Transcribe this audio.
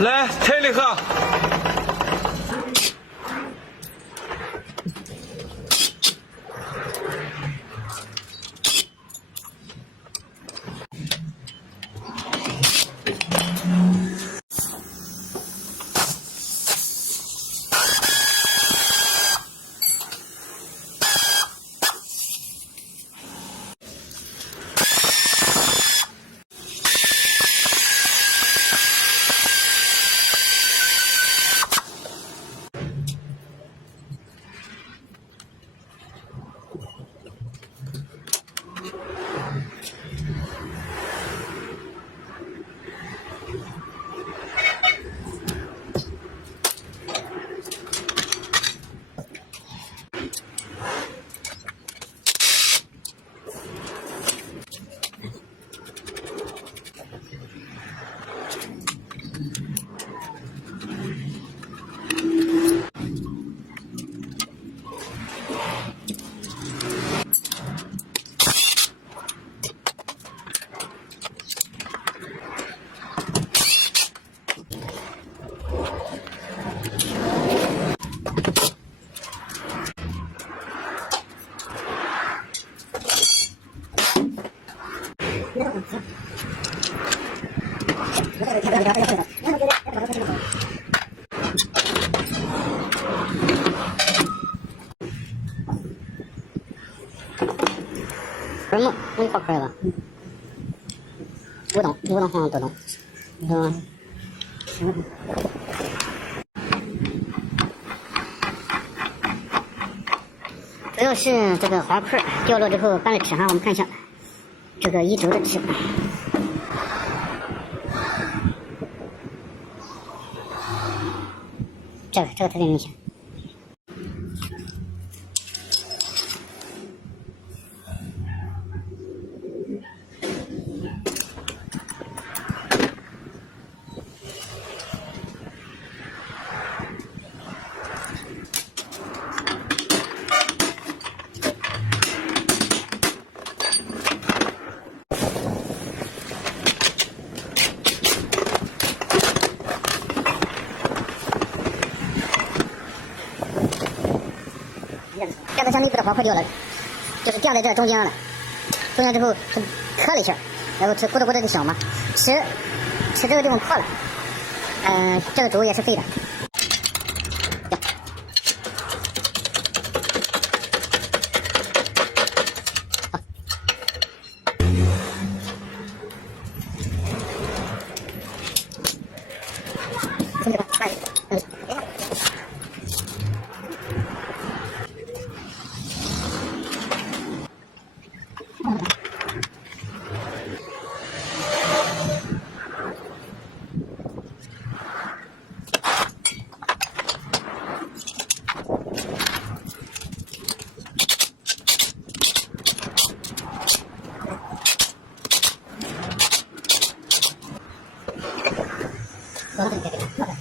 来，推里喝。科目，我给你报科了吧？五等好像多等，是吧？主要是这个花块掉落之后搬来吃哈，我们看一下这个一周的吃，这个特别明显。这个像内部的花块掉了，就是掉在这中间了，中间之后它磕了一下，然后吃咕嘟咕嘟的响嘛，吃这个地方破了，这个轴也是废的。好的。